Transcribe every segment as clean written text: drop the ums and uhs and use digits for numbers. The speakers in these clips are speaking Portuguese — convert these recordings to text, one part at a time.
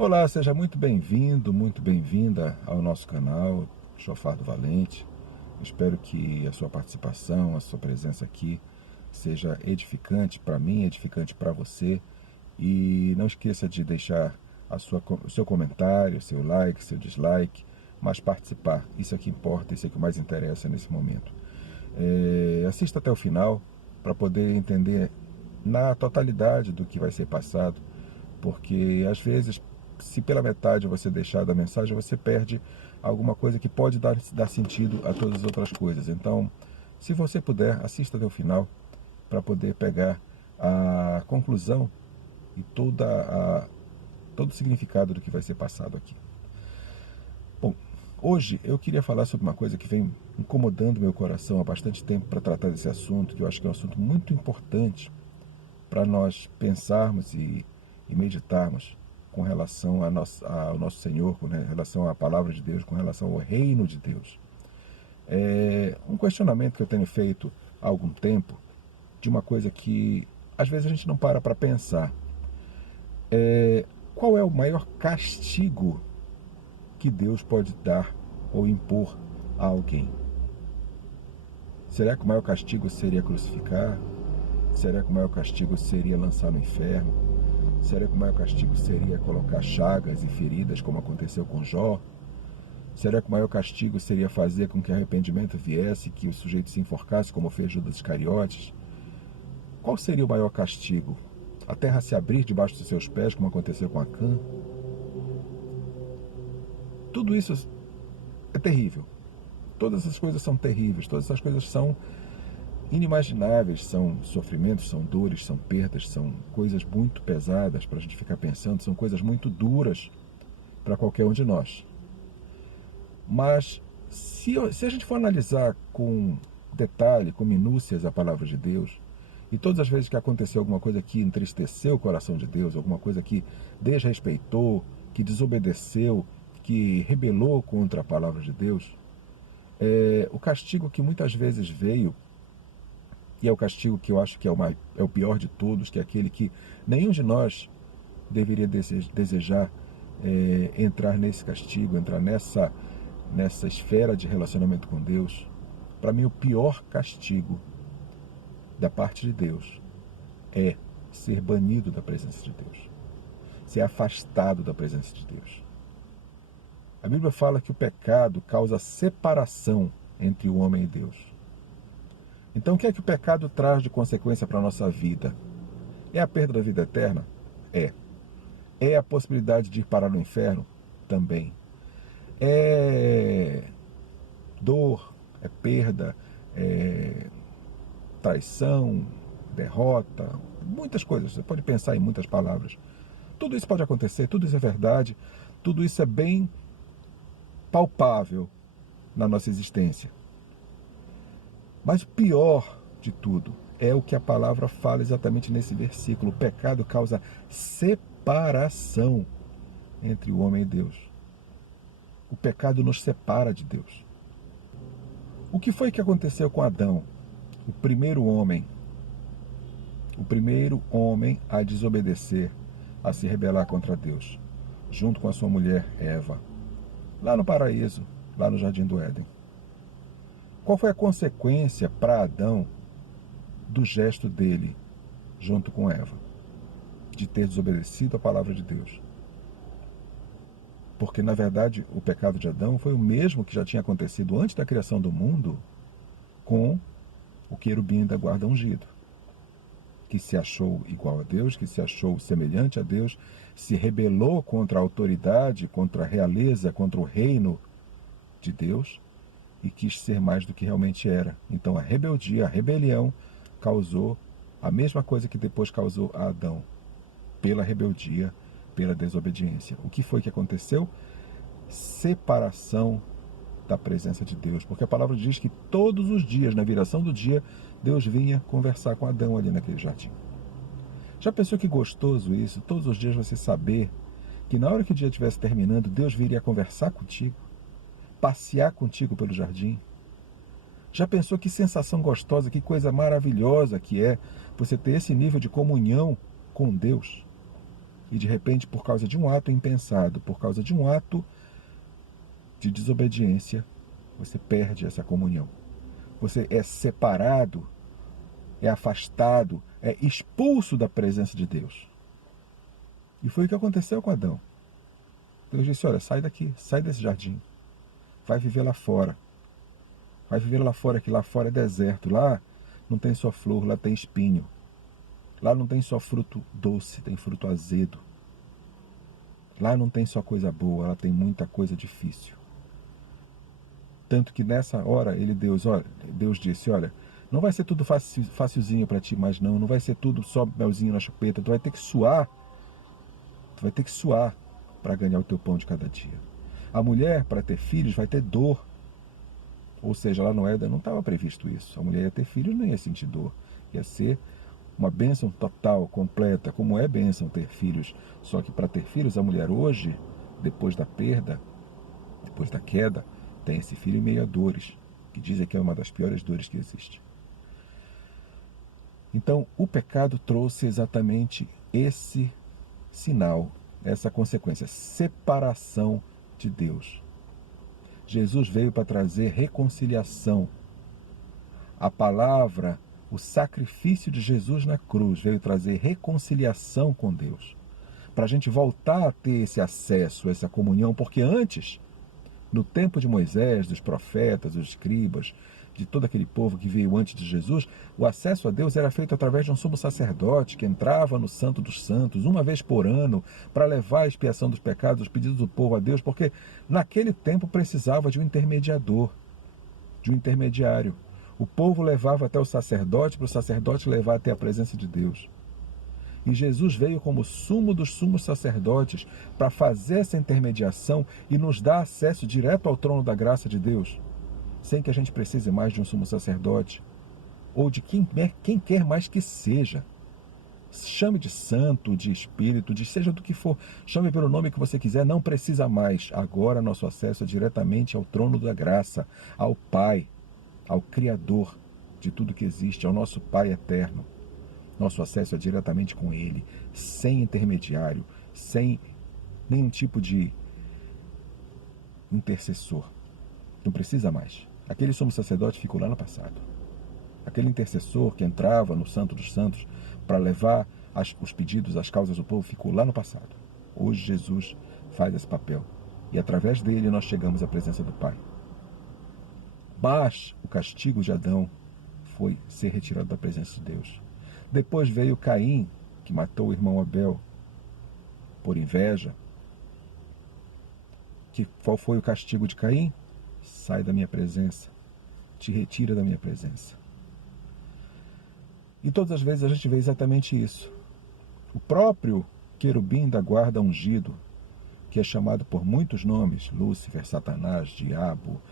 Olá, seja muito bem-vindo, muito bem-vinda ao nosso canal Chofar do Valente. Espero que a sua participação, a sua presença aqui seja edificante para mim, edificante para você. E não esqueça de deixar o seu comentário, seu like, seu dislike, mas participar. Isso é que importa, isso é que mais interessa nesse momento. Assista até o final para poder entender na totalidade do que vai ser passado, porque às vezes, se pela metade você deixar da mensagem, você perde alguma coisa que pode dar sentido a todas as outras coisas. Então, se você puder, assista até o final para poder pegar a conclusão e todo o significado do que vai ser passado aqui. Bom, hoje eu queria falar sobre uma coisa que vem incomodando meu coração há bastante tempo para tratar desse assunto, que eu acho que é um assunto muito importante para nós pensarmos e meditarmos com relação ao nosso Senhor, com relação à palavra de Deus, com relação ao reino de Deus. Um questionamento que eu tenho feito há algum tempo, de uma coisa que às vezes a gente não para pensar. Qual é o maior castigo que Deus pode dar ou impor a alguém? Será que o maior castigo seria crucificar? Será que o maior castigo seria lançar no inferno? Será que o maior castigo seria colocar chagas e feridas, como aconteceu com Jó? Será que o maior castigo seria fazer com que arrependimento viesse, que o sujeito se enforcasse, como fez Judas Iscariotes? Qual seria o maior castigo? A terra se abrir debaixo dos seus pés, como aconteceu com Acã? Tudo isso é terrível. Todas essas coisas são terríveis, todas essas coisas são inimagináveis, são sofrimentos, são dores, são perdas, são coisas muito pesadas para a gente ficar pensando, são coisas muito duras para qualquer um de nós. Mas se a gente for analisar com detalhe, com minúcias a palavra de Deus, e todas as vezes que aconteceu alguma coisa que entristeceu o coração de Deus, alguma coisa que desrespeitou, que desobedeceu, que rebelou contra a palavra de Deus, o castigo que muitas vezes veio, e é o castigo que eu acho que é o pior de todos, que é aquele que nenhum de nós deveria desejar entrar nesse castigo, entrar nessa esfera de relacionamento com Deus. Para mim, o pior castigo da parte de Deus é ser banido da presença de Deus, ser afastado da presença de Deus. A Bíblia fala que o pecado causa separação entre o homem e Deus. Então, o que é que o pecado traz de consequência para a nossa vida? É a perda da vida eterna? É. É a possibilidade de ir parar no inferno? Também. É dor, é perda, é traição, derrota, muitas coisas. Você pode pensar em muitas palavras. Tudo isso pode acontecer, tudo isso é verdade, tudo isso é bem palpável na nossa existência. Mas o pior de tudo é o que a palavra fala exatamente nesse versículo. O pecado causa separação entre o homem e Deus. O pecado nos separa de Deus. O que foi que aconteceu com Adão, o primeiro homem a desobedecer, a se rebelar contra Deus, junto com a sua mulher Eva, lá no paraíso, lá no Jardim do Éden? Qual foi a consequência para Adão do gesto dele junto com Eva, de ter desobedecido a palavra de Deus? Porque, na verdade, o pecado de Adão foi o mesmo que já tinha acontecido antes da criação do mundo com o querubim da guarda ungido, que se achou igual a Deus, que se achou semelhante a Deus, se rebelou contra a autoridade, contra a realeza, contra o reino de Deus, e quis ser mais do que realmente era. Então a rebeldia, a rebelião, causou a mesma coisa que depois causou a Adão, pela rebeldia, pela desobediência. O que foi que aconteceu? Separação da presença de Deus, porque a palavra diz que todos os dias, na viração do dia, Deus vinha conversar com Adão ali naquele jardim. Já pensou que gostoso isso? Todos os dias você saber que na hora que o dia estivesse terminando, Deus viria conversar contigo, passear contigo pelo jardim. Já pensou que sensação gostosa, que coisa maravilhosa que é você ter esse nível de comunhão com Deus? E de repente, por causa de um ato impensado, por causa de um ato de desobediência, você perde essa comunhão. Você é separado, é afastado, é expulso da presença de Deus. E foi o que aconteceu com Adão. Deus disse, olha, sai daqui, sai desse jardim. Vai viver lá fora. Vai viver lá fora, que lá fora é deserto. Lá não tem só flor, lá tem espinho. Lá não tem só fruto doce, tem fruto azedo. Lá não tem só coisa boa, lá tem muita coisa difícil. Tanto que nessa hora Deus disse, olha, não vai ser tudo facilzinho para ti, mas não vai ser tudo só melzinho na chupeta, tu vai ter que suar para ganhar o teu pão de cada dia. A mulher, para ter filhos, vai ter dor. Ou seja, lá no Éden não estava previsto isso. A mulher ia ter filhos, não ia sentir dor. Ia ser uma bênção total, completa, como é bênção ter filhos. Só que para ter filhos, a mulher hoje, depois da perda, depois da queda, tem esse filho em meio a dores, que dizem que é uma das piores dores que existe. Então, o pecado trouxe exatamente esse sinal, essa consequência, separação de Deus. Jesus veio para trazer reconciliação. A palavra, o sacrifício de Jesus na cruz veio trazer reconciliação com Deus. Para a gente voltar a ter esse acesso, essa comunhão, porque antes, no tempo de Moisés, dos profetas, dos escribas, de todo aquele povo que veio antes de Jesus, o acesso a Deus era feito através de um sumo sacerdote que entrava no Santo dos Santos uma vez por ano para levar a expiação dos pecados, os pedidos do povo a Deus, porque naquele tempo precisava de um intermediador, de um intermediário. O povo levava até o sacerdote, para o sacerdote levar até a presença de Deus. E Jesus veio como sumo dos sumos sacerdotes para fazer essa intermediação e nos dar acesso direto ao trono da graça de Deus, sem que a gente precise mais de um sumo sacerdote, ou de quem quer mais que seja. Chame de santo, de espírito, de seja do que for, chame pelo nome que você quiser, não precisa mais. Agora nosso acesso é diretamente ao trono da graça, ao Pai, ao Criador de tudo que existe, ao nosso Pai eterno. Nosso acesso é diretamente com Ele, sem intermediário, sem nenhum tipo de intercessor. Não precisa mais. Aquele sumo sacerdote ficou lá no passado. Aquele intercessor que entrava no Santo dos Santos para levar os pedidos, as causas do povo, ficou lá no passado. Hoje Jesus faz esse papel. E através dele nós chegamos à presença do Pai. Mas o castigo de Adão foi ser retirado da presença de Deus. Depois veio Caim, que matou o irmão Abel por inveja. Qual foi o castigo de Caim? Sai da minha presença, te retira da minha presença. E todas as vezes a gente vê exatamente isso. O próprio querubim da guarda ungido, que é chamado por muitos nomes, Lúcifer, Satanás, Diabo,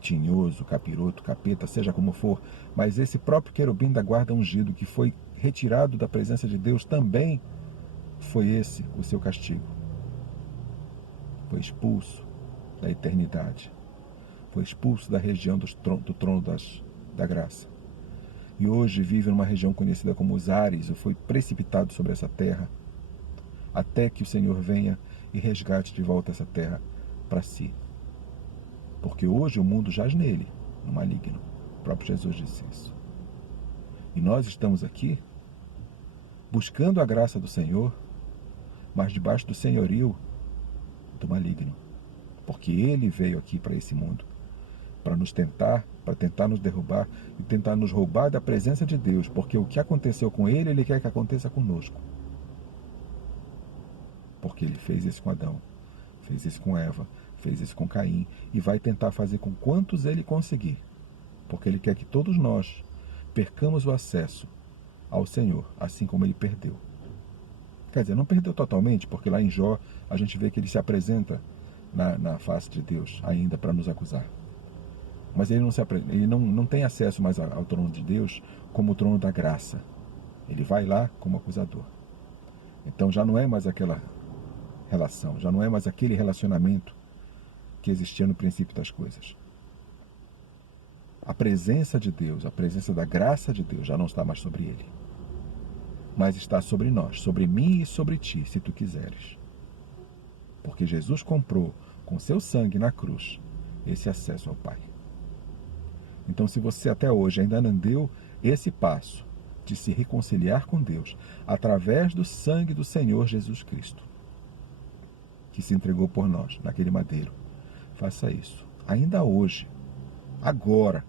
Tinhoso, Capiroto, Capeta, seja como for, mas esse próprio querubim da guarda ungido, que foi retirado da presença de Deus, também foi esse o seu castigo. Foi expulso da eternidade. Foi expulso da região do trono da graça. E hoje vive numa região conhecida como os Ares, ou foi precipitado sobre essa terra, até que o Senhor venha e resgate de volta essa terra para si. Porque hoje o mundo jaz nele, no maligno. O próprio Jesus disse isso. E nós estamos aqui buscando a graça do Senhor, mas debaixo do senhorio do maligno. Porque ele veio aqui para esse mundo para tentar nos derrubar e tentar nos roubar da presença de Deus, porque o que aconteceu com ele, ele quer que aconteça conosco. Porque ele fez isso com Adão, fez isso com Eva, fez isso com Caim, e vai tentar fazer com quantos ele conseguir, porque ele quer que todos nós percamos o acesso ao Senhor, assim como ele perdeu. Quer dizer, não perdeu totalmente, porque lá em Jó a gente vê que ele se apresenta na face de Deus ainda para nos acusar. Mas ele não tem acesso mais ao trono de Deus como o trono da graça. Ele vai lá como acusador. Então já não é mais aquela relação, já não é mais aquele relacionamento que existia no princípio das coisas. A presença de Deus, a presença da graça de Deus já não está mais sobre ele. mas está sobre nós, sobre mim e sobre ti, se tu quiseres. Porque Jesus comprou com seu sangue na cruz esse acesso ao Pai. Então, se você até hoje ainda não deu esse passo de se reconciliar com Deus através do sangue do Senhor Jesus Cristo, que se entregou por nós naquele madeiro, faça isso. Ainda hoje, agora.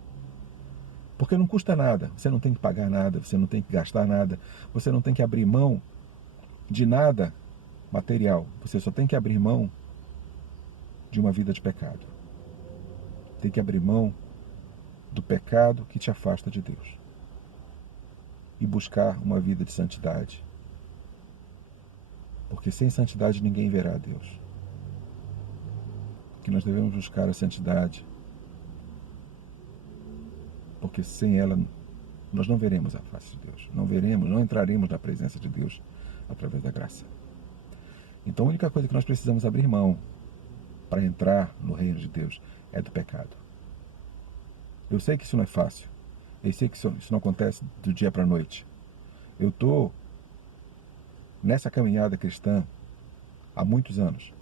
Porque não custa nada, você não tem que pagar nada, você não tem que gastar nada, você não tem que abrir mão de nada material, você só tem que abrir mão de uma vida de pecado. Tem que abrir mão do pecado que te afasta de Deus e buscar uma vida de santidade. Porque sem santidade ninguém verá a Deus. Que nós devemos buscar a santidade, porque sem ela nós não veremos a face de Deus, não entraremos na presença de Deus através da graça. Então a única coisa que nós precisamos abrir mão para entrar no reino de Deus é do pecado. Eu sei que isso não é fácil, eu sei que isso não acontece do dia para a noite. Eu estou nessa caminhada cristã há muitos anos,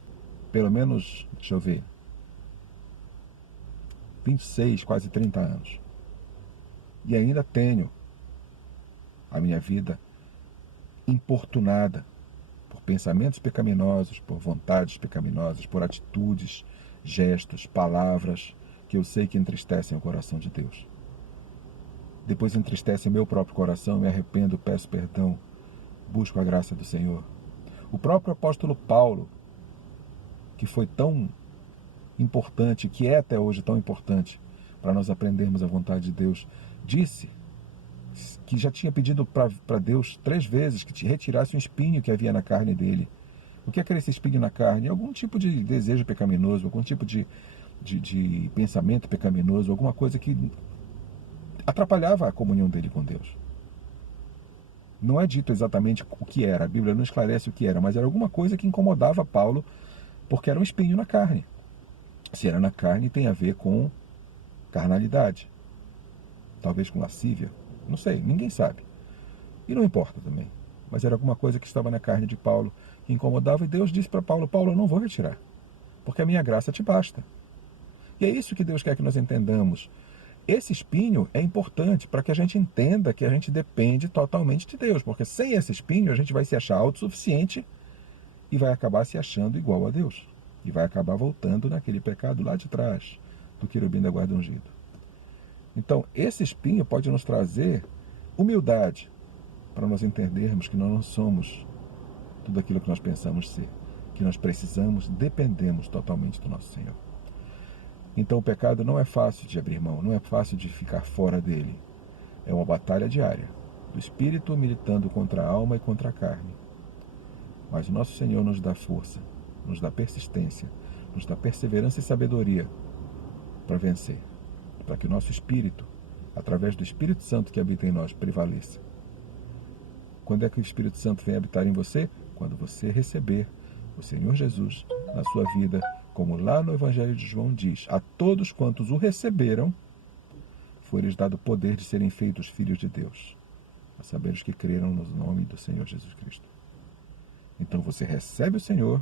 pelo menos, deixa eu ver, 26, quase 30 anos. E ainda tenho a minha vida importunada por pensamentos pecaminosos, por vontades pecaminosas, por atitudes, gestos, palavras que eu sei que entristecem o coração de Deus. Depois entristecem o meu próprio coração, me arrependo, peço perdão, busco a graça do Senhor. O próprio apóstolo Paulo, que foi tão importante, que é até hoje tão importante para nós aprendermos a vontade de Deus, disse que já tinha pedido para Deus 3 vezes que retirasse um espinho que havia na carne dele. O que é esse espinho na carne? Algum tipo de desejo pecaminoso, algum tipo de pensamento pecaminoso, alguma coisa que atrapalhava a comunhão dele com Deus. Não é dito exatamente o que era, a Bíblia não esclarece o que era, mas era alguma coisa que incomodava Paulo, porque era um espinho na carne. Se era na carne, tem a ver com carnalidade, talvez com lascívia, não sei, ninguém sabe. E não importa também, mas era alguma coisa que estava na carne de Paulo, que incomodava, e Deus disse para Paulo, Paulo, eu não vou retirar, porque a minha graça te basta. E é isso que Deus quer que nós entendamos. Esse espinho é importante para que a gente entenda que a gente depende totalmente de Deus, porque sem esse espinho a gente vai se achar autossuficiente e vai acabar se achando igual a Deus. E vai acabar voltando naquele pecado lá de trás, do querubim da guarda ungido. Então, esse espinho pode nos trazer humildade, para nós entendermos que nós não somos tudo aquilo que nós pensamos ser, que nós precisamos, dependemos totalmente do nosso Senhor. Então o pecado não é fácil de abrir mão, não é fácil de ficar fora dele. É uma batalha diária, do espírito militando contra a alma e contra a carne. Mas o nosso Senhor nos dá força, nos dá persistência, nos dá perseverança e sabedoria para vencer, para que o nosso espírito, através do Espírito Santo que habita em nós, prevaleça. Quando é que o Espírito Santo vem habitar em você? Quando você receber o Senhor Jesus na sua vida, como lá no Evangelho de João diz, a todos quantos o receberam, foi-lhes dado o poder de serem feitos filhos de Deus, a saber os que creram no nome do Senhor Jesus Cristo. Então você recebe o Senhor,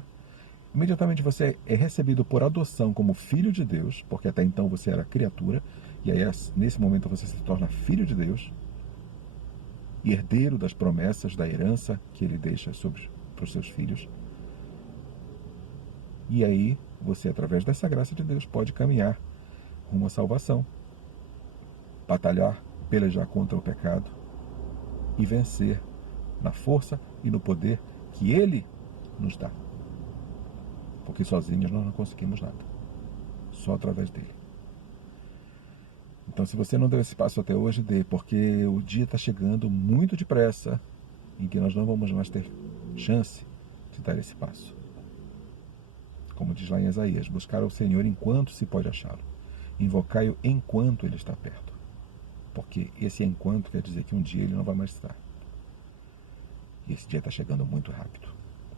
imediatamente você é recebido por adoção como filho de Deus, porque até então você era criatura, e aí nesse momento você se torna filho de Deus, e herdeiro das promessas da herança que ele deixa para os seus filhos. E aí você, através dessa graça de Deus, pode caminhar rumo à salvação, batalhar, pelejar contra o pecado e vencer na força e no poder que Ele nos dá. Porque sozinhos nós não conseguimos nada, só através dele. Então, se você não deu esse passo até hoje, dê, porque o dia está chegando muito depressa em que nós não vamos mais ter chance de dar esse passo. Como diz lá em Isaías, buscar o Senhor enquanto se pode achá-lo. Invocai-o enquanto ele está perto. Porque esse enquanto quer dizer que um dia ele não vai mais estar. E esse dia está chegando muito rápido,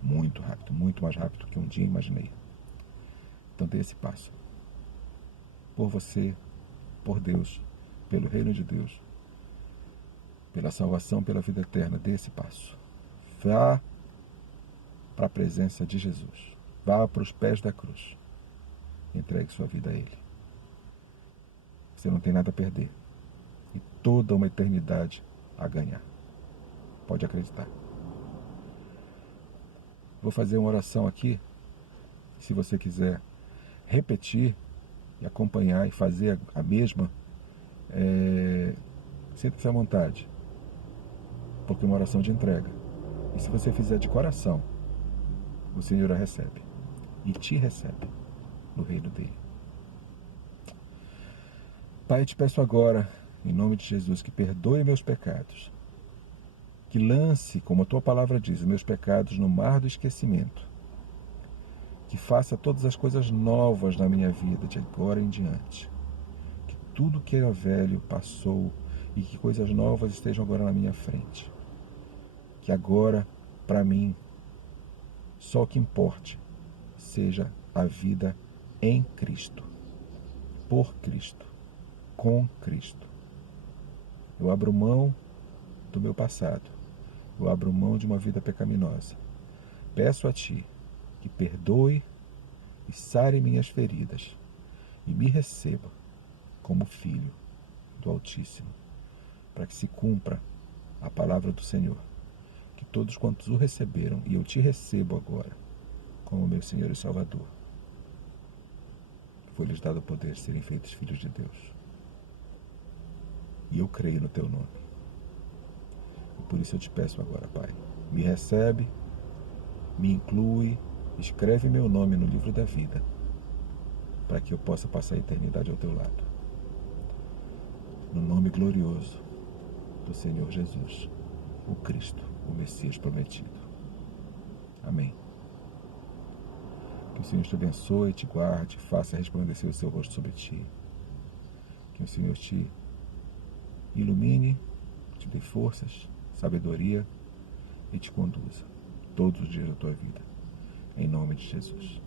muito mais rápido que um dia imaginei. Então dê esse passo. Por você, por Deus, pelo reino de Deus, pela salvação, pela vida eterna, dê esse passo. Vá para a presença de Jesus. Vá para os pés da cruz. Entregue sua vida a Ele. Você não tem nada a perder. E toda uma eternidade a ganhar. Pode acreditar. Vou fazer uma oração aqui. Se você quiser repetir e acompanhar e fazer a mesma, sinta-se à vontade. Porque é uma oração de entrega. E se você fizer de coração, o Senhor a recebe. E te recebe no reino dele. Pai, te peço agora, em nome de Jesus, que perdoe meus pecados. Que lance, como a tua palavra diz, meus pecados no mar do esquecimento. Que faça todas as coisas novas na minha vida, de agora em diante. Que tudo que era velho passou e que coisas novas estejam agora na minha frente. Que agora, para mim, só o que importe seja a vida em Cristo, por Cristo, com Cristo. Eu abro mão do meu passado. Eu abro mão de uma vida pecaminosa. Peço a Ti que perdoe e sare minhas feridas e me receba como filho do Altíssimo, para que se cumpra a palavra do Senhor, que todos quantos o receberam, e eu Te recebo agora como meu Senhor e Salvador, foi-lhes dado o poder de serem feitos filhos de Deus. E eu creio no Teu nome. E por isso eu Te peço agora, Pai, me recebe, me inclui, escreve meu nome no livro da vida, para que eu possa passar a eternidade ao Teu lado. No nome glorioso do Senhor Jesus, o Cristo, o Messias prometido. Amém. Que o Senhor te abençoe, te guarde, faça resplandecer o seu rosto sobre ti. Que o Senhor te ilumine, te dê forças, sabedoria e te conduza todos os dias da tua vida. Em nome de Jesus.